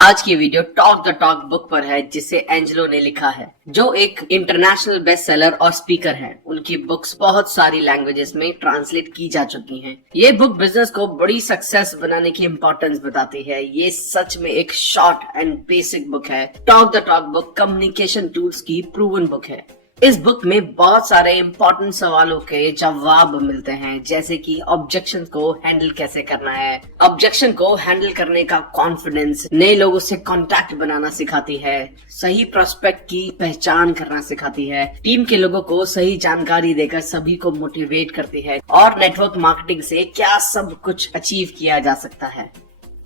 आज की video talk the talk book पर है जिसे एंजेलो ने लिखा है, जो एक इंटरनेशनल बेस्ट सेलर और स्पीकर हैं। उनकी बुक्स बहुत सारी लैंग्वेजेस में ट्रांसलेट की जा चुकी हैं। ये बुक बिजनेस को बड़ी सक्सेस बनाने की इम्पोर्टेंस बताती है। ये सच में एक शॉर्ट एंड बेसिक बुक है। Talk the talk book communication tools की प्रूवन बुक है। इस बुक में बहुत सारे इम्पोर्टेंट सवालों के जवाब मिलते हैं, जैसे कि ऑब्जेक्शन को हैंडल कैसे करना है, ऑब्जेक्शन को हैंडल करने का कॉन्फिडेंस, नए लोगों से कांटेक्ट बनाना सिखाती है, सही प्रोस्पेक्ट की पहचान करना सिखाती है, टीम के लोगों को सही जानकारी देकर सभी को मोटिवेट करती है, और नेटवर्क मार्केटिंग से क्या सब कुछ अचीव किया जा सकता है।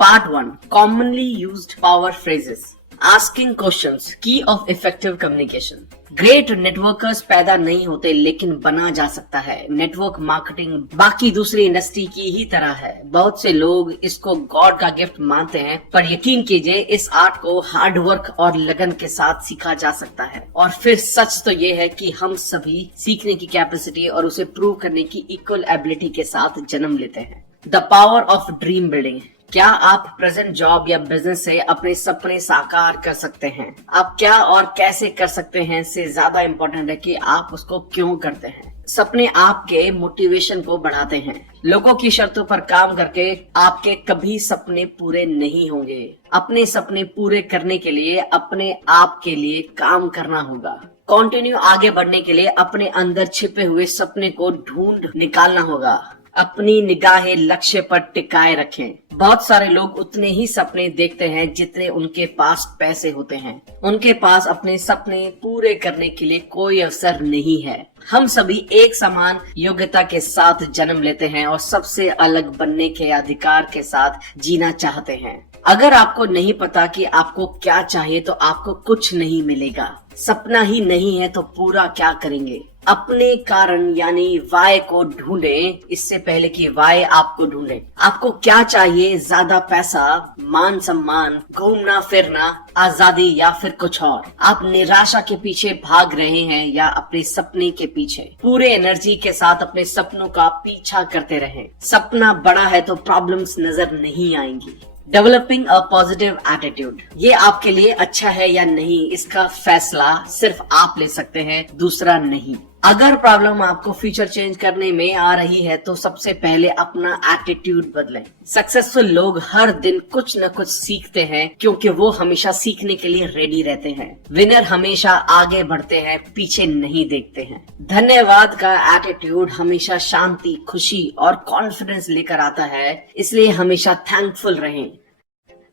Part 1, commonly used power phrases. Asking questions, key of effective communication. Great networkers पैदा नहीं होते, लेकिन बना जा सकता है। नेटवर्क मार्केटिंग बाकी दूसरी इंडस्ट्री की ही तरह है। बहुत से लोग इसको गॉड का गिफ्ट मानते हैं, पर यकीन कीजिए इस आर्ट को हार्ड वर्क और लगन के साथ सीखा जा सकता है। और फिर सच तो ये है कि हम सभी सीखने की कैपेसिटी और उसे प्रूव करने की इक्वल एबिलिटी के साथ जन्म लेते हैं। The power of dream building. क्या आप प्रेजेंट जॉब या बिजनेस से अपने सपने साकार कर सकते हैं? आप क्या और कैसे कर सकते हैं से ज्यादा इम्पोर्टेंट है कि आप उसको क्यों करते हैं। सपने आपके मोटिवेशन को बढ़ाते हैं। लोगों की शर्तों पर काम करके आपके कभी सपने पूरे नहीं होंगे। अपने सपने पूरे करने के लिए अपने आप के लिए काम करना होगा। कंटिन्यू आगे बढ़ने के लिए अपने अंदर छिपे हुए सपने को ढूंढ निकालना होगा। अपनी निगाहें लक्ष्य पर टिकाए रखें। बहुत सारे लोग उतने ही सपने देखते हैं जितने उनके पास पैसे होते हैं। उनके पास अपने सपने पूरे करने के लिए कोई अवसर नहीं है। हम सभी एक समान योग्यता के साथ जन्म लेते हैं और सबसे अलग बनने के अधिकार के साथ जीना चाहते हैं। अगर आपको नहीं पता कि आपको क्या चाहिए तो आपको कुछ नहीं मिलेगा। सपना ही नहीं है तो पूरा क्या करेंगे। अपने कारण यानी वाय को ढूंढें इससे पहले कि वाय आपको ढूंढे। आपको क्या चाहिए? ज्यादा पैसा, मान सम्मान, घूमना फिरना, आजादी या फिर कुछ और? आप निराशा के पीछे भाग रहे हैं या अपने सपने के पीछे? पूरे एनर्जी के साथ अपने सपनों का पीछा करते रहें। सपना बड़ा है तो प्रॉब्लम्स नजर नहीं आएंगी। Developing a positive attitude. ये आपके लिए अच्छा है या नहीं, इसका फैसला सिर्फ आप ले सकते हैं, दूसरा नहीं। अगर प्रॉब्लम आपको फ्यूचर चेंज करने में आ रही है तो सबसे पहले अपना एटीट्यूड बदलें। सक्सेसफुल लोग हर दिन कुछ न कुछ सीखते हैं क्योंकि वो हमेशा सीखने के लिए रेडी रहते हैं। विनर हमेशा आगे बढ़ते हैं, पीछे नहीं देखते हैं। धन्यवाद का एटीट्यूड हमेशा शांति, खुशी और कॉन्फिडेंस लेकर आता है, इसलिए हमेशा थैंकफुल रहें।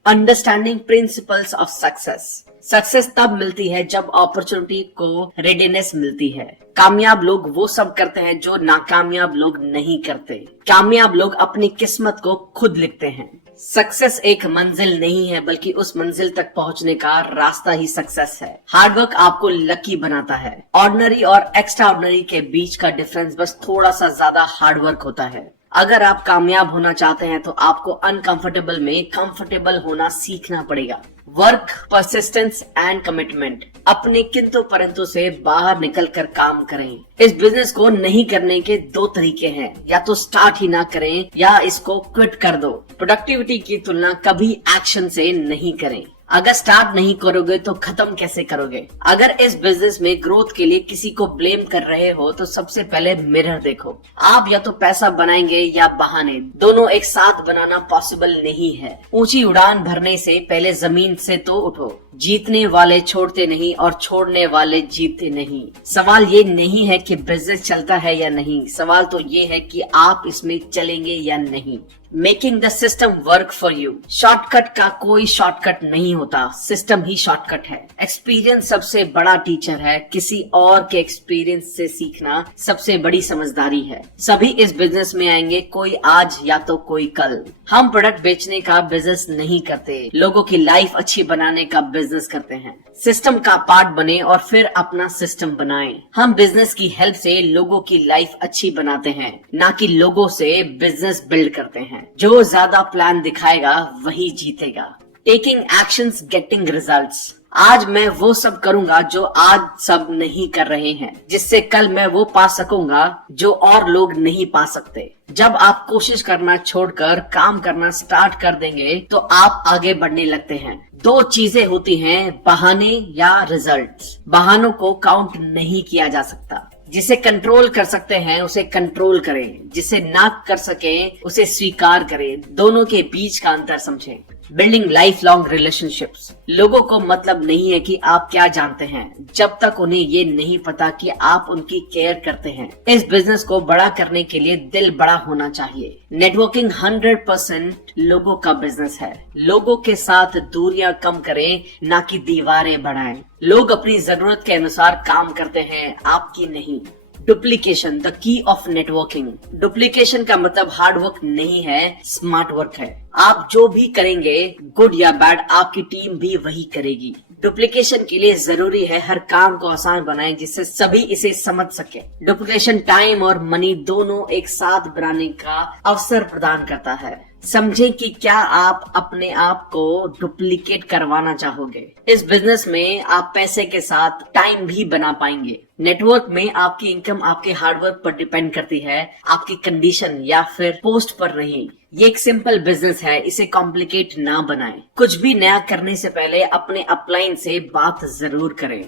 Understanding principles of success. Success तब मिलती है जब अपॉर्चुनिटी को रेडीनेस मिलती है। कामयाब लोग वो सब करते हैं जो नाकामयाब लोग नहीं करते। कामयाब लोग अपनी किस्मत को खुद लिखते हैं। सक्सेस एक मंजिल नहीं है, बल्कि उस मंजिल तक पहुंचने का रास्ता ही सक्सेस है। हार्डवर्क आपको लकी बनाता है। ऑर्डिनरी और एक्स्ट्रा ऑर्डिनरी के बीच का डिफरेंस बस थोड़ा सा ज्यादा हार्डवर्क होता है। अगर आप कामयाब होना चाहते हैं तो आपको अनकंफर्टेबल में कंफर्टेबल होना सीखना पड़ेगा। Work, persistence and commitment. अपने किंतु परंतु से बाहर निकलकर काम करें। इस बिजनेस को नहीं करने के दो तरीके हैं, या तो स्टार्ट ही ना करें या इसको क्विट कर दो। प्रोडक्टिविटी की तुलना कभी एक्शन से नहीं करें। अगर स्टार्ट नहीं करोगे तो खत्म कैसे करोगे? अगर इस बिजनेस में ग्रोथ के लिए किसी को ब्लेम कर रहे हो तो सबसे पहले मिरर देखो। आप या तो पैसा बनाएंगे या बहाने, दोनों एक साथ बनाना पॉसिबल नहीं है। ऊंची उड़ान भरने से पहले जमीन से तो उठो। जीतने वाले छोड़ते नहीं और छोड़ने वाले जीतते नहीं। सवाल ये नहीं है कि बिजनेस चलता है या नहीं, सवाल तो ये है कि आप इसमें चलेंगे या नहीं। Making the system work for you. Shortcut का कोई शॉर्टकट नहीं होता, सिस्टम ही शॉर्टकट है। एक्सपीरियंस सबसे बड़ा टीचर है। किसी और के एक्सपीरियंस से सीखना सबसे बड़ी समझदारी है। सभी इस बिजनेस में आएंगे, कोई आज या तो कोई कल। हम प्रोडक्ट बेचने का बिजनेस नहीं करते, लोगों की लाइफ अच्छी बनाने का बिजनेस करते हैं। सिस्टम का पार्ट बने और फिर अपना सिस्टम बनाएं। हम बिजनेस की हेल्प से लोगों की लाइफ अच्छी बनाते हैं, ना कि लोगों से बिजनेस बिल्ड करते हैं। जो ज्यादा प्लान दिखाएगा वही जीतेगा। Taking actions, getting results. आज मैं वो सब करूंगा जो आज सब नहीं कर रहे हैं, जिससे कल मैं वो पा सकूंगा जो और लोग नहीं पा सकते। जब आप कोशिश करना छोड़कर काम करना स्टार्ट कर देंगे तो आप आगे बढ़ने लगते हैं। दो चीजें होती हैं, बहाने या रिजल्ट्स। बहानों को काउंट नहीं किया जा सकता। जिसे कंट्रोल कर सकते हैं उसे कंट्रोल करें, जिसे ना कर सके उसे स्वीकार करें। दोनों के बीच का अंतर समझें। Building life long relationships. लोगों को मतलब नहीं है कि आप क्या जानते हैं, जब तक उन्हें ये नहीं पता कि आप उनकी केयर करते हैं। इस बिजनेस को बड़ा करने के लिए दिल बड़ा होना चाहिए। नेटवर्किंग 100% लोगों का बिजनेस है। लोगों के साथ दूरियां कम करें, ना कि दीवारें बढ़ाएं। लोग अपनी जरूरत के अनुसार काम करते हैं, आपकी नहीं। Duplication the key of networking. Duplication का मतलब हार्ड वर्क नहीं है, स्मार्ट वर्क है। आप जो भी करेंगे, गुड या बैड, आपकी टीम भी वही करेगी। डुप्लीकेशन के लिए जरूरी है हर काम को आसान बनाएं जिससे सभी इसे समझ सके। डुप्लीकेशन टाइम और मनी दोनों एक साथ बनाने का अवसर प्रदान करता है। समझें कि क्या आप अपने आप को डुप्लीकेट करवाना चाहोगे। इस बिजनेस में आप पैसे के साथ टाइम भी बना पाएंगे। नेटवर्क में आपकी इनकम आपके हार्डवर्क पर डिपेंड करती है, आपकी कंडीशन या फिर पोस्ट पर नहीं। ये एक सिंपल बिजनेस है, इसे कॉम्प्लिकेट ना बनाएं। कुछ भी नया करने से पहले अपने अपलाइन से बात जरूर करें।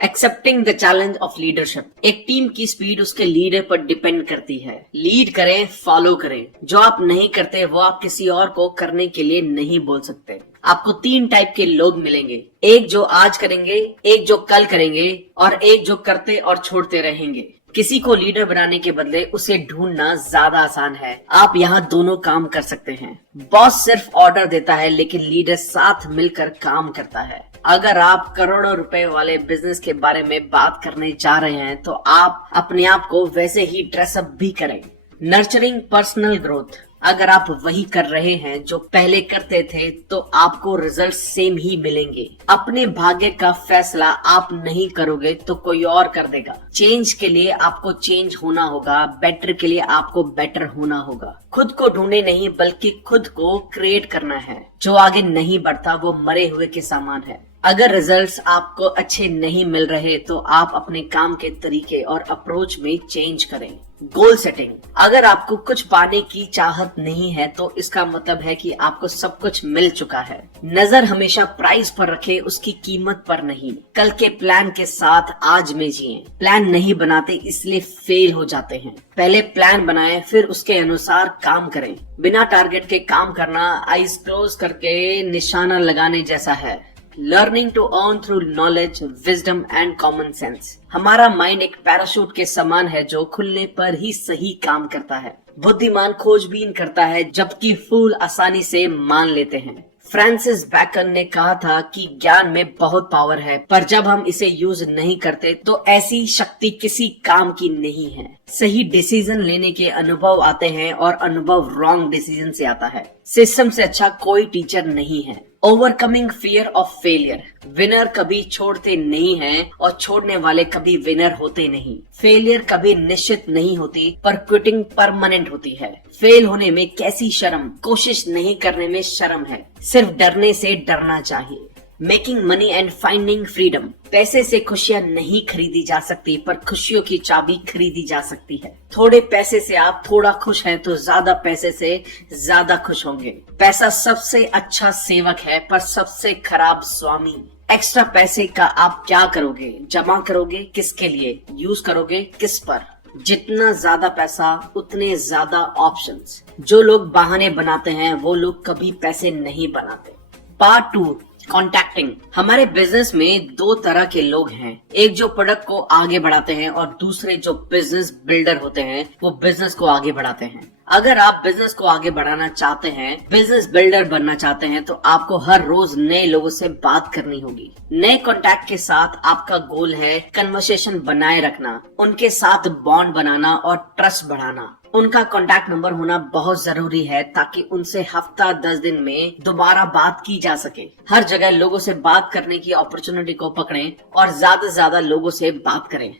Accepting the challenge of leadership. एक टीम की स्पीड उसके लीडर पर डिपेंड करती है। लीड करें, फॉलो करें। जो आप नहीं करते वो आप किसी और को करने के लिए नहीं बोल सकते। आपको 3 टाइप के लोग मिलेंगे, एक जो आज करेंगे, एक जो कल करेंगे और एक जो करते और छोड़ते रहेंगे। किसी को लीडर बनाने के बदले उसे ढूंढना ज्यादा आसान है। आप यहाँ दोनों काम कर सकते हैं। बॉस सिर्फ ऑर्डर देता है लेकिन लीडर साथ मिलकर काम करता है। अगर आप करोड़ों रुपए वाले बिजनेस के बारे में बात करने जा रहे हैं तो आप अपने आप को वैसे ही ड्रेसअप भी करें। Nurturing personal growth. अगर आप वही कर रहे हैं जो पहले करते थे तो आपको रिजल्ट सेम ही मिलेंगे। अपने भाग्य का फैसला आप नहीं करोगे तो कोई और कर देगा। चेंज के लिए आपको चेंज होना होगा, बेटर के लिए आपको बेटर होना होगा। खुद को ढूंढे नहीं बल्कि खुद को क्रिएट करना है। जो आगे नहीं बढ़ता वो मरे हुए के समान है। अगर रिजल्ट्स आपको अच्छे नहीं मिल रहे तो आप अपने काम के तरीके और अप्रोच में चेंज करें। Goal setting. अगर आपको कुछ पाने की चाहत नहीं है तो इसका मतलब है कि आपको सब कुछ मिल चुका है। नजर हमेशा प्राइस पर रखें, उसकी कीमत पर नहीं। कल के प्लान के साथ आज में जिएं। प्लान नहीं बनाते इसलिए फेल हो जाते हैं। पहले प्लान बनाएं, फिर उसके अनुसार काम करें। बिना टारगेट के काम करना आईज क्लोज करके निशाना लगाने जैसा है। Learning to earn through knowledge, wisdom and common sense. हमारा माइंड एक पैराशूट के समान है जो खुलने पर ही सही काम करता है। बुद्धिमान खोजबीन करता है जबकि फूल आसानी से मान लेते हैं। फ्रांसिस बैकन ने कहा था कि ज्ञान में बहुत पावर है, पर जब हम इसे यूज नहीं करते तो ऐसी शक्ति किसी काम की नहीं है। सही डिसीजन लेने के अनुभव आते हैं और अनुभव रॉन्ग डिसीजन से आता है। सिस्टम से अच्छा कोई टीचर नहीं है। Overcoming fear of failure. Winner कभी छोड़ते नहीं हैं और छोड़ने वाले कभी विनर होते नहीं। फेलियर कभी निश्चित नहीं होती पर क्विटिंग परमानेंट होती है। फेल होने में कैसी शर्म, कोशिश नहीं करने में शर्म है। सिर्फ डरने से डरना चाहिए। Making money and finding freedom. पैसे से खुशियां नहीं खरीदी जा सकती पर खुशियों की चाबी खरीदी जा सकती है। थोड़े पैसे से आप थोड़ा खुश हैं तो ज्यादा पैसे से ज्यादा खुश होंगे। पैसा सबसे अच्छा सेवक है पर सबसे खराब स्वामी। एक्स्ट्रा पैसे का आप क्या करोगे? जमा करोगे किसके लिए? यूज करोगे किस पर? जितना ज्यादा पैसा उतने ज्यादा ऑप्शंस। जो लोग बहाने बनाते हैं वो लोग कभी पैसे नहीं बनाते। Part 2, contacting. हमारे बिजनेस में 2 तरह के लोग हैं, एक जो प्रोडक्ट को आगे बढ़ाते हैं और दूसरे जो बिजनेस बिल्डर होते हैं, वो बिजनेस को आगे बढ़ाते हैं। अगर आप बिजनेस को आगे बढ़ाना चाहते हैं, बिजनेस बिल्डर बनना चाहते हैं तो आपको हर रोज नए लोगों से बात करनी होगी। नए कॉन्टैक्ट के साथ आपका गोल है कन्वर्सेशन बनाए रखना, उनके साथ बॉन्ड बनाना और ट्रस्ट बढ़ाना। उनका कॉन्टैक्ट नंबर होना बहुत जरूरी है ताकि उनसे हफ्ता 10 दिन में दोबारा बात की जा सके। हर जगह लोगों से बात करने की अपॉर्चुनिटी को पकड़ें और ज्यादा से ज्यादा लोगों से बात करें।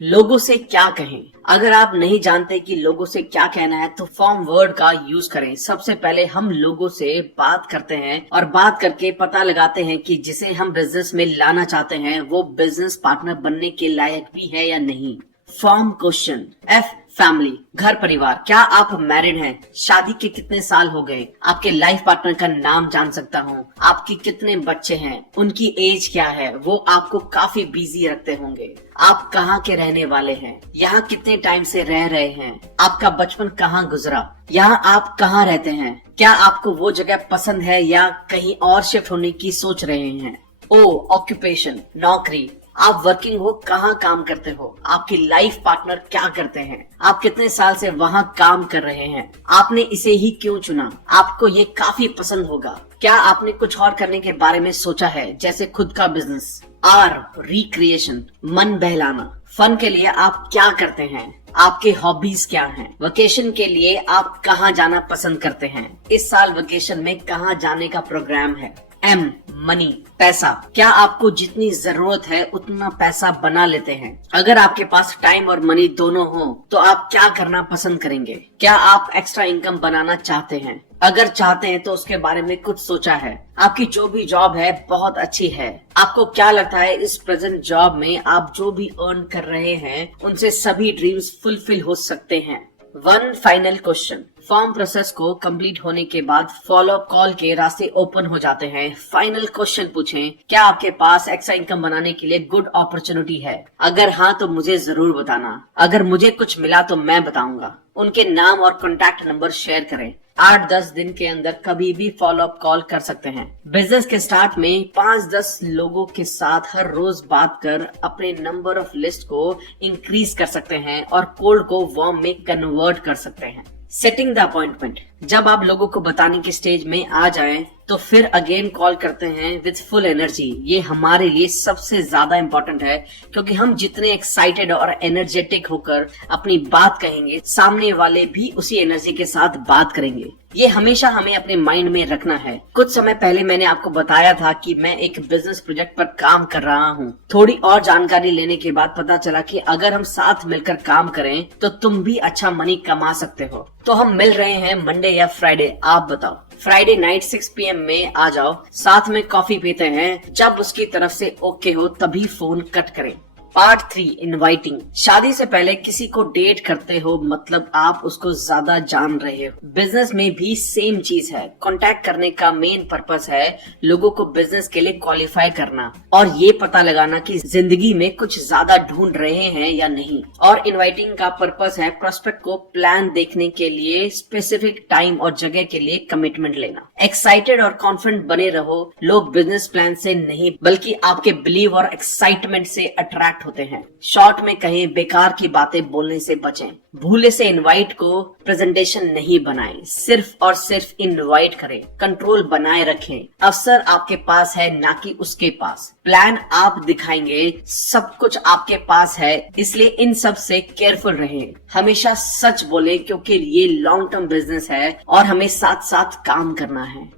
लोगों से क्या कहें? अगर आप नहीं जानते कि लोगों से क्या कहना है तो फॉर्म वर्ड का यूज करें। सबसे पहले हम लोगों से बात करते हैं और बात करके पता लगाते हैं कि जिसे हम बिजनेस में लाना चाहते हैं वो बिजनेस पार्टनर बनने के लायक भी है या नहीं। Form question. एफ फैमिली, घर परिवार। क्या आप मैरिड हैं? शादी के कितने साल हो गए? आपके लाइफ पार्टनर का नाम जान सकता हूँ? आपके कितने बच्चे हैं? उनकी एज क्या है? वो आपको काफी बिजी रखते होंगे। आप कहाँ के रहने वाले हैं? यहाँ कितने टाइम से रह रहे हैं? आपका बचपन कहाँ गुजरा? यहाँ आप कहाँ रहते हैं? क्या आपको वो जगह पसंद है या कहीं और शिफ्ट होने की सोच रहे हैं? ओ ऑक्यूपेशन, नौकरी। आप वर्किंग हो? कहाँ काम करते हो? आपकी लाइफ पार्टनर क्या करते हैं? आप कितने साल से वहाँ काम कर रहे हैं? आपने इसे ही क्यों चुना? आपको ये काफी पसंद होगा। क्या आपने कुछ और करने के बारे में सोचा है, जैसे खुद का बिजनेस? आर रिक्रिएशन, मन बहलाना। फन के लिए आप क्या करते हैं? आपके हॉबीज क्या हैं? वेकेशन के लिए आप कहाँ जाना पसंद करते हैं? इस साल वेकेशन में कहाँ जाने का प्रोग्राम है? एम मनी, पैसा। क्या आपको जितनी जरूरत है उतना पैसा बना लेते हैं? अगर आपके पास टाइम और मनी दोनों हो तो आप क्या करना पसंद करेंगे? क्या आप एक्स्ट्रा इनकम बनाना चाहते हैं? अगर चाहते हैं तो उसके बारे में कुछ सोचा है? आपकी जो भी जॉब है बहुत अच्छी है। आपको क्या लगता है इस प्रेजेंट जॉब में आप जो भी अर्न कर रहे हैं उनसे सभी ड्रीम्स फुलफिल हो सकते हैं? One final question. Form process को कंप्लीट होने के बाद फॉलो अप कॉल के रास्ते ओपन हो जाते हैं। फाइनल क्वेश्चन पूछें, क्या आपके पास एक्स्ट्रा इनकम बनाने के लिए गुड अपॉर्चुनिटी है? अगर हाँ तो मुझे जरूर बताना। अगर मुझे कुछ मिला तो मैं बताऊंगा। उनके नाम और कॉन्टैक्ट नंबर शेयर करें। 8-10 दिन के अंदर कभी भी फॉलो अप कॉल कर सकते हैं। बिजनेस के स्टार्ट में 5-10 लोगों के साथ हर रोज बात कर अपने नंबर ऑफ लिस्ट को इंक्रीज कर सकते हैं और कोल्ड को वार्म में कन्वर्ट कर सकते हैं। Setting the appointment. जब आप लोगों को बताने के स्टेज में आ जाएं, तो फिर अगेन कॉल करते हैं विद फुल एनर्जी। ये हमारे लिए सबसे ज्यादा इम्पोर्टेंट है, क्योंकि हम जितने एक्साइटेड और एनर्जेटिक होकर अपनी बात कहेंगे, सामने वाले भी उसी एनर्जी के साथ बात करेंगे। ये हमेशा हमें अपने माइंड में रखना है। कुछ समय पहले मैंने आपको बताया था कि मैं एक बिजनेस प्रोजेक्ट पर काम कर रहा हूँ। थोड़ी और जानकारी लेने के बाद पता चला कि अगर हम साथ मिलकर काम करें तो तुम भी अच्छा मनी कमा सकते हो। तो हम मिल रहे हैं मंडे या फ्राइडे, आप बताओ। फ्राइडे नाइट 6 PM में आ जाओ, साथ में कॉफी पीते हैं। जब उसकी तरफ से ओके हो तभी फोन कट करें। Part 3 inviting. शादी से पहले किसी को डेट करते हो मतलब आप उसको ज्यादा जान रहे हो। बिजनेस में भी सेम चीज है। कांटेक्ट करने का मेन पर्पस है लोगों को बिजनेस के लिए क्वालिफाई करना और ये पता लगाना कि जिंदगी में कुछ ज्यादा ढूंढ रहे हैं या नहीं। और इनवाइटिंग का पर्पस है प्रोस्पेक्ट को प्लान देखने के लिए, स्पेसिफिक टाइम और जगह के लिए कमिटमेंट लेना। एक्साइटेड और कॉन्फिडेंट बने रहो। लोग बिजनेस प्लान से नहीं बल्कि आपके बिलीव और एक्साइटमेंट से अट्रैक्ट होते हैं। शॉर्ट में कहें, बेकार की बातें बोलने से बचें। भूले से इनवाइट को प्रेजेंटेशन नहीं बनाएं, सिर्फ और सिर्फ इनवाइट करें। कंट्रोल बनाए रखें। अवसर आपके पास है ना कि उसके पास। प्लान आप दिखाएंगे, सब कुछ आपके पास है, इसलिए इन सब से केयरफुल रहें। हमेशा सच बोलें क्योंकि ये लॉन्ग टर्म बिजनेस है और हमें साथ साथ काम करना है।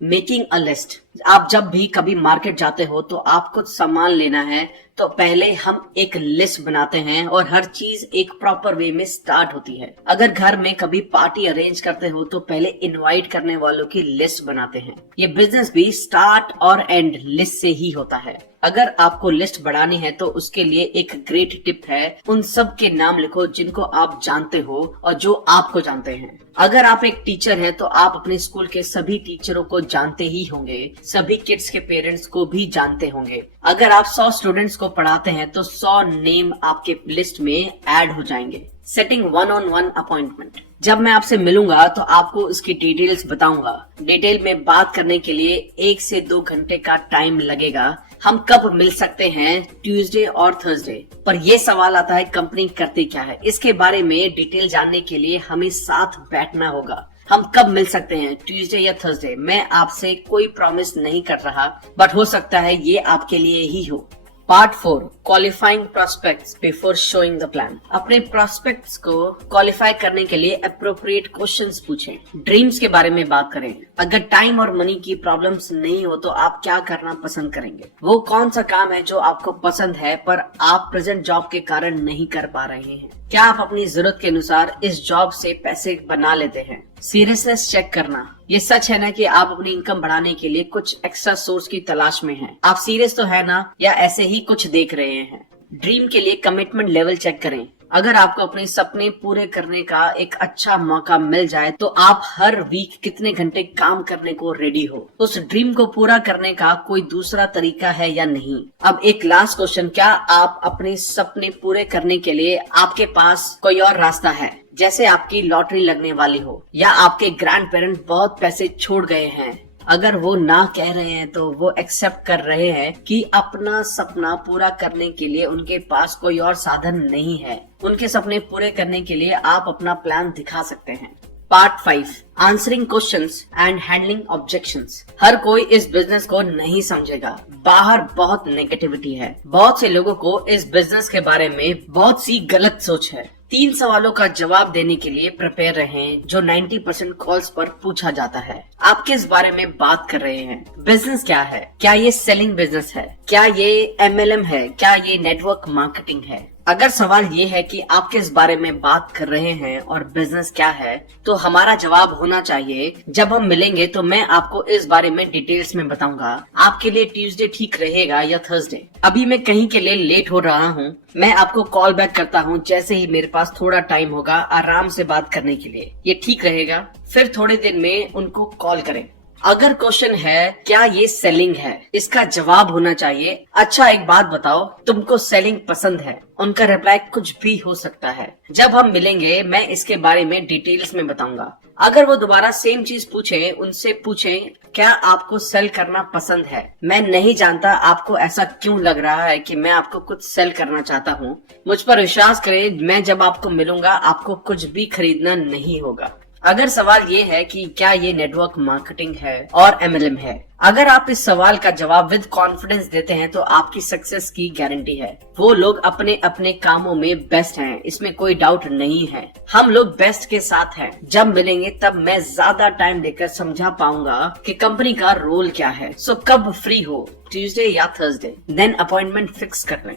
Making a list. आप जब भी कभी मार्केट जाते हो तो आप कुछ सामान लेना है तो पहले हम एक लिस्ट बनाते हैं और हर चीज एक प्रॉपर वे में स्टार्ट होती है। अगर घर में कभी पार्टी अरेंज करते हो तो पहले इनवाइट करने वालों की लिस्ट बनाते हैं। ये बिजनेस भी स्टार्ट और एंड लिस्ट से ही होता है। अगर आपको लिस्ट बढ़ानी है तो उसके लिए एक ग्रेट टिप है, उन सब के नाम लिखो जिनको आप जानते हो और जो आपको जानते हैं। अगर आप एक टीचर हैं तो आप अपने स्कूल के सभी टीचरों को जानते ही होंगे, सभी किड्स के पेरेंट्स को भी जानते होंगे। अगर आप 100 स्टूडेंट्स को पढ़ाते हैं तो 100 नेम आपके लिस्ट में ऐड हो जाएंगे। Setting 1-on-1 appointment. जब मैं आपसे मिलूंगा तो आपको इसकी डिटेल्स बताऊंगा। डिटेल में बात करने के लिए 1 से 2 घंटे का टाइम लगेगा। हम कब मिल सकते हैं? ट्यूसडे और थर्सडे। पर ये सवाल आता है कंपनी करती क्या है? इसके बारे में डिटेल जानने के लिए हमें साथ बैठना होगा। हम कब मिल सकते हैं? ट्यूसडे या थर्सडे। मैं आपसे कोई प्रॉमिस नहीं कर रहा, बट हो सकता है ये आपके लिए ही हो। Part 4, qualifying prospects before showing the plan. अपने प्रोस्पेक्ट्स को क्वालिफाई करने के लिए अप्रोप्रिएट क्वेश्चंस पूछें। ड्रीम्स के बारे में बात करें। अगर टाइम और मनी की प्रॉब्लम्स नहीं हो तो आप क्या करना पसंद करेंगे? वो कौन सा काम है जो आपको पसंद है पर आप प्रेजेंट जॉब के कारण नहीं कर पा रहे हैं? क्या आप अपनी जरूरत के अनुसार इस जॉब से पैसे बना लेते हैं? सीरियसनेस चेक करना। ये सच है ना कि आप अपनी इनकम बढ़ाने के लिए कुछ एक्स्ट्रा सोर्स की तलाश में हैं। आप सीरियस तो है ना, या ऐसे ही कुछ देख रहे हैं? ड्रीम के लिए कमिटमेंट लेवल चेक करें। अगर आपको अपने सपने पूरे करने का एक अच्छा मौका मिल जाए तो आप हर वीक कितने घंटे काम करने को रेडी हो? उस ड्रीम को पूरा करने का कोई दूसरा तरीका है या नहीं? अब एक लास्ट क्वेश्चन, क्या आप अपने सपने पूरे करने के लिए आपके पास कोई और रास्ता है? जैसे आपकी लॉटरी लगने वाली हो, या आपके ग्रैंड पेरेंट बहुत पैसे छोड़ गए हैं। अगर वो ना कह रहे हैं तो वो एक्सेप्ट कर रहे हैं कि अपना सपना पूरा करने के लिए उनके पास कोई और साधन नहीं है। उनके सपने पूरे करने के लिए आप अपना प्लान दिखा सकते हैं। Part 5, answering questions and handling objections. हर कोई इस बिजनेस को नहीं समझेगा। बाहर बहुत नेगेटिविटी है। बहुत से लोगों को इस बिजनेस के बारे में बहुत सी गलत सोच है। 3 सवालों का जवाब देने के लिए प्रिपेयर रहें जो 90% कॉल्स पर पूछा जाता है। आप किस बारे में बात कर रहे हैं? बिजनेस क्या है? क्या ये सेलिंग बिजनेस है? क्या ये MLM है? क्या ये नेटवर्क मार्केटिंग है? अगर सवाल ये है कि आप किस बारे में बात कर रहे हैं और बिजनेस क्या है, तो हमारा जवाब होना चाहिए, जब हम मिलेंगे तो मैं आपको इस बारे में डिटेल्स में बताऊंगा। आपके लिए ट्यूसडे ठीक रहेगा या थर्सडे? अभी मैं कहीं के लिए लेट हो रहा हूँ। मैं आपको कॉल बैक करता हूँ जैसे ही मेरे पास थोड़ा टाइम होगा आराम से बात करने के लिए। ये ठीक रहेगा? फिर थोड़े दिन में उनको कॉल करें। अगर क्वेश्चन है क्या ये सेलिंग है, इसका जवाब होना चाहिए, अच्छा एक बात बताओ, तुमको सेलिंग पसंद है? उनका रिप्लाई कुछ भी हो सकता है। जब हम मिलेंगे मैं इसके बारे में डिटेल्स में बताऊंगा। अगर वो दोबारा सेम चीज पूछे, उनसे पूछें क्या आपको सेल करना पसंद है? मैं नहीं जानता आपको ऐसा क्यों लग रहा है कि मैं आपको कुछ सेल करना चाहता हूँ। मुझ पर विश्वास करें, मैं जब आपको मिलूंगा आपको कुछ भी खरीदना नहीं होगा। अगर सवाल ये है कि क्या ये नेटवर्क मार्केटिंग है और MLM है, अगर आप इस सवाल का जवाब विद कॉन्फिडेंस देते हैं तो आपकी सक्सेस की गारंटी है। वो लोग अपने अपने कामों में बेस्ट हैं, इसमें कोई डाउट नहीं है। हम लोग बेस्ट के साथ हैं। जब मिलेंगे तब मैं ज्यादा टाइम देकर समझा पाऊंगा कि कंपनी का रोल क्या है। सो कब फ्री हो, ट्यूसडे या थर्सडे? देन अपॉइंटमेंट फिक्स कर लें।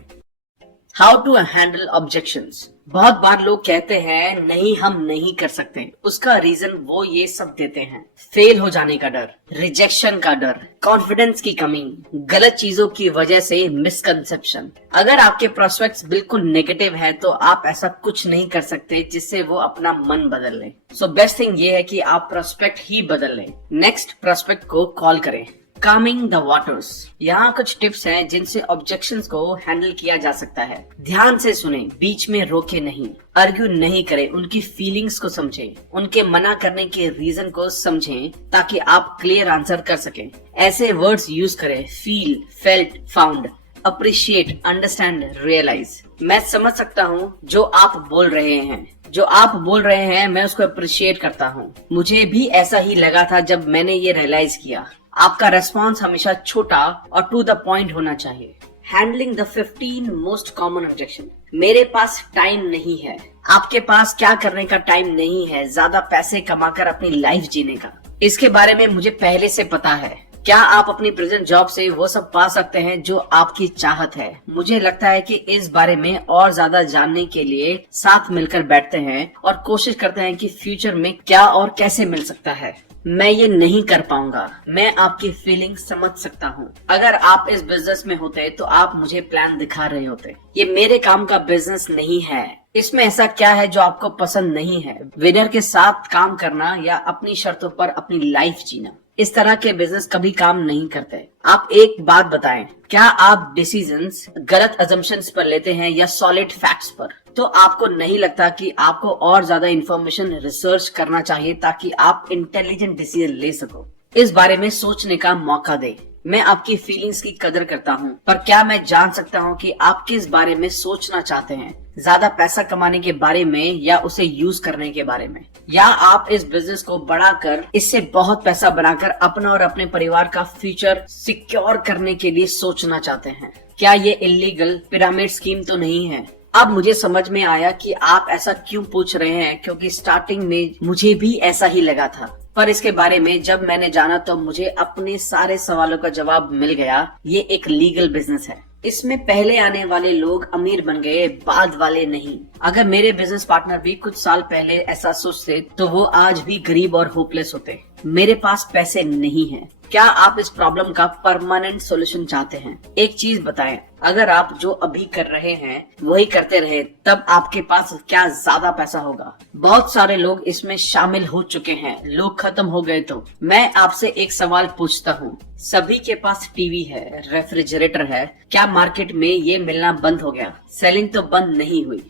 How to handle objections. बहुत बार लोग कहते हैं नहीं हम नहीं कर सकते। उसका रीजन वो ये सब देते हैं, फेल हो जाने का डर, रिजेक्शन का डर, कॉन्फिडेंस की कमी, गलत चीजों की वजह से मिसकंसेप्शन। अगर आपके प्रोस्पेक्ट्स बिल्कुल नेगेटिव है तो आप ऐसा कुछ नहीं कर सकते जिससे वो अपना मन बदल ले। सो बेस्ट थिंग ये है कि आप प्रोस्पेक्ट ही बदल लें। नेक्स्ट प्रोस्पेक्ट को कॉल करें। Kameng the waters. यहाँ कुछ टिप्स हैं जिनसे ऑब्जेक्शंस को हैंडल किया जा सकता है। ध्यान से सुने, बीच में रोके नहीं, आर्ग्यू नहीं करें, उनकी फीलिंग्स को समझें, उनके मना करने के रीजन को समझें ताकि आप क्लियर आंसर कर सकें। ऐसे वर्ड्स यूज करें, feel, felt, found, appreciate, understand, realise. मैं समझ सकता हूँ जो आप बोल रहे हैं। जो आप बोल रहे हैं मैं उसको अप्रिशिएट करता हूँ। मुझे भी ऐसा ही लगा था जब मैंने ये रियलाइज किया। आपका रेस्पॉन्स हमेशा छोटा और टू द पॉइंट होना चाहिए। Handling the 15 most common objection. मेरे पास टाइम नहीं है। आपके पास क्या करने का टाइम नहीं है? ज्यादा पैसे कमाकर अपनी लाइफ जीने का। इसके बारे में मुझे पहले से पता है। क्या आप अपनी प्रेजेंट जॉब से वो सब पा सकते हैं जो आपकी चाहत है? मुझे लगता है कि इस बारे में और ज्यादा जानने के लिए साथ मिलकर बैठते हैं और कोशिश करते हैं कि फ्यूचर में क्या और कैसे मिल सकता है। मैं ये नहीं कर पाऊंगा। मैं आपकी फीलिंग समझ सकता हूँ। अगर आप इस बिजनेस में होते तो आप मुझे प्लान दिखा रहे होते। ये मेरे काम का बिजनेस नहीं है। इसमें ऐसा क्या है जो आपको पसंद नहीं है? विनर के साथ काम करना या अपनी शर्तों पर अपनी लाइफ जीना। इस तरह के बिजनेस कभी काम नहीं करते। आप एक बात बताएं, क्या आप डिसीजंस गलत अजम्पशंस पर लेते हैं या सॉलिड फैक्ट्स पर? तो आपको नहीं लगता कि आपको और ज्यादा इंफॉर्मेशन रिसर्च करना चाहिए ताकि आप इंटेलिजेंट डिसीजन ले सको? इस बारे में सोचने का मौका दें। मैं आपकी फीलिंग्स की कदर करता हूँ, पर क्या मैं जान सकता हूँ कि आप किस बारे में सोचना चाहते हैं? ज्यादा पैसा कमाने के बारे में या उसे यूज करने के बारे में? या आप इस बिजनेस को बढ़ाकर इससे बहुत पैसा बनाकर अपना और अपने परिवार का फ्यूचर सिक्योर करने के लिए सोचना चाहते हैं? क्या ये इलीगल पिरामिड स्कीम तो नहीं है? अब मुझे समझ में आया कि आप ऐसा क्यों पूछ रहे हैं, क्योंकि स्टार्टिंग में मुझे भी ऐसा ही लगा था। पर इसके बारे में जब मैंने जाना तो मुझे अपने सारे सवालों का जवाब मिल गया। ये एक लीगल बिजनेस है। इसमें पहले आने वाले लोग अमीर बन गए, बाद वाले नहीं। अगर मेरे बिजनेस पार्टनर भी कुछ साल पहले ऐसा सोचते तो वो आज भी गरीब और होपलेस होते। मेरे पास पैसे नहीं है। क्या आप इस प्रॉब्लम का परमानेंट सॉल्यूशन चाहते हैं? एक चीज बताएं, अगर आप जो अभी कर रहे हैं वही करते रहे तब आपके पास क्या ज्यादा पैसा होगा? बहुत सारे लोग इसमें शामिल हो चुके हैं, लोग खत्म हो गए। तो मैं आपसे एक सवाल पूछता हूँ, सभी के पास टीवी है, रेफ्रिजरेटर है, क्या मार्केट में ये मिलना बंद हो गया? सेलिंग तो बंद नहीं हुई।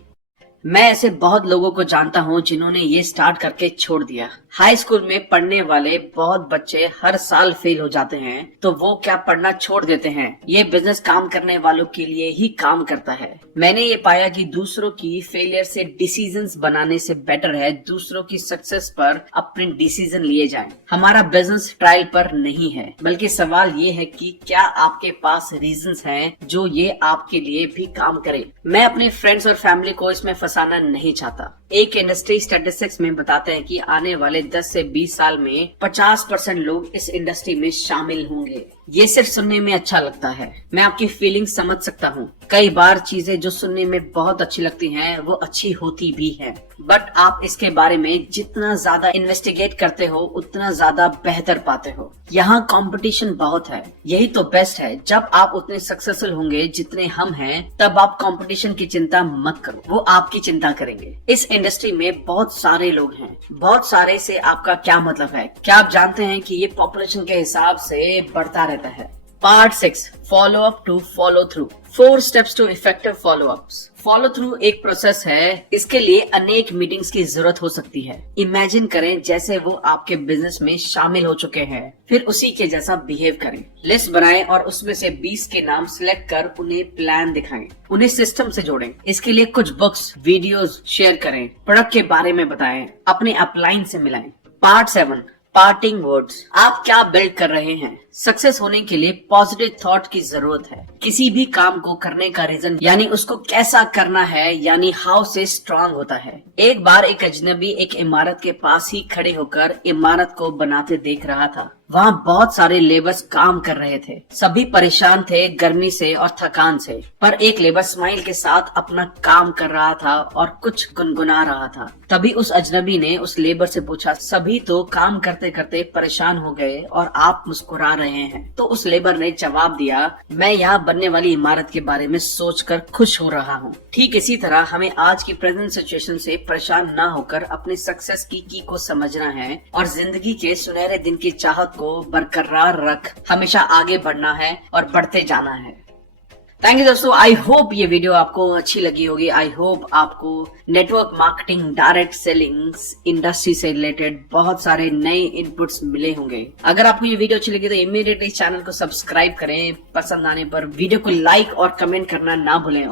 मैं ऐसे बहुत लोगों को जानता हूँ जिन्होंने ये स्टार्ट करके छोड़ दिया। हाई स्कूल में पढ़ने वाले बहुत बच्चे हर साल फेल हो जाते हैं, तो वो क्या पढ़ना छोड़ देते हैं? ये बिजनेस काम करने वालों के लिए ही काम करता है। मैंने ये पाया कि दूसरों की फेलियर से डिसीजंस बनाने से बेटर है दूसरों की सक्सेस पर अपने डिसीजन लिए जाएं। हमारा बिजनेस ट्रायल पर नहीं है, बल्कि सवाल ये है कि क्या आपके पास रीजंस हैं जो ये आपके लिए भी काम करे। मैं अपने फ्रेंड्स और फैमिली को इसमें फंसाना नहीं चाहता। एक इंडस्ट्री स्टैटिस्टिक्स में बताते हैं कि आने वाले 10 से 20 साल में 50% लोग इस इंडस्ट्री में शामिल होंगे। ये सिर्फ सुनने में अच्छा लगता है, मैं आपकी फीलिंग समझ सकता हूँ। कई बार चीजें जो सुनने में बहुत अच्छी लगती हैं वो अच्छी होती भी हैं, बट आप इसके बारे में जितना ज्यादा इन्वेस्टिगेट करते हो उतना ज्यादा बेहतर पाते हो। यहाँ कंपटीशन बहुत है, यही तो बेस्ट है। जब आप उतने सक्सेसफुल होंगे जितने हम हैं, तब आप कंपटीशन की चिंता मत करो, वो आपकी चिंता करेंगे। इस इंडस्ट्री में बहुत सारे लोग हैं। बहुत सारे से आपका क्या मतलब है? क्या आप जानते हैं कि ये पॉपुलेशन के हिसाब से बढ़ता रहता है? Part 6, follow up to follow through. 4 steps to effective follow ups. Follow through एक प्रोसेस है, इसके लिए अनेक मीटिंग्स की जरूरत हो सकती है। इमेजिन करें जैसे वो आपके बिजनेस में शामिल हो चुके हैं, फिर उसी के जैसा बिहेव करें। लिस्ट बनाएं और उसमें से 20 के नाम सिलेक्ट कर उन्हें प्लान दिखाएं, उन्हें सिस्टम से जोड़ें। इसके लिए कुछ बुक्स, वीडियोस शेयर करें, प्रोडक्ट के बारे में बताएं, अपने अपलाइन से मिलाएं। Part 7, parting words. आप क्या बिल्ड कर रहे हैं? सक्सेस होने के लिए पॉजिटिव थॉट की जरूरत है। किसी भी काम को करने का रीजन यानी उसको कैसा करना है, यानी हाउ से स्ट्रांग होता है। एक बार एक अजनबी एक इमारत के पास ही खड़े होकर इमारत को बनाते देख रहा था। वहाँ बहुत सारे लेबर्स काम कर रहे थे। सभी परेशान थे गर्मी से और थकान से, पर एक लेबर स्माइल के साथ अपना काम कर रहा था और कुछ गुनगुना रहा था। तभी उस अजनबी ने उस लेबर से पूछा, सभी तो काम करते करते परेशान हो गए और आप मुस्कुरा रहे हैं? तो उस लेबर ने जवाब दिया, मैं यहाँ बनने वाली इमारत के बारे में सोचकर खुश हो रहा हूँ। ठीक इसी तरह हमें आज की प्रेजेंट सिचुएशन से परेशान न होकर अपने सक्सेस की को समझना है और जिंदगी के सुनहरे दिन की चाहत को बरकरार रख हमेशा आगे बढ़ना है और बढ़ते जाना है। थैंक यू दोस्तों, आई होप ये वीडियो आपको अच्छी लगी होगी। आई होप आपको network marketing, direct selling industry से रिलेटेड बहुत सारे नए इनपुट्स मिले होंगे। अगर आपको ये वीडियो अच्छी लगी तो इमीडिएटली चैनल को सब्सक्राइब करें। पसंद आने पर वीडियो को लाइक और कमेंट करना ना भूलें।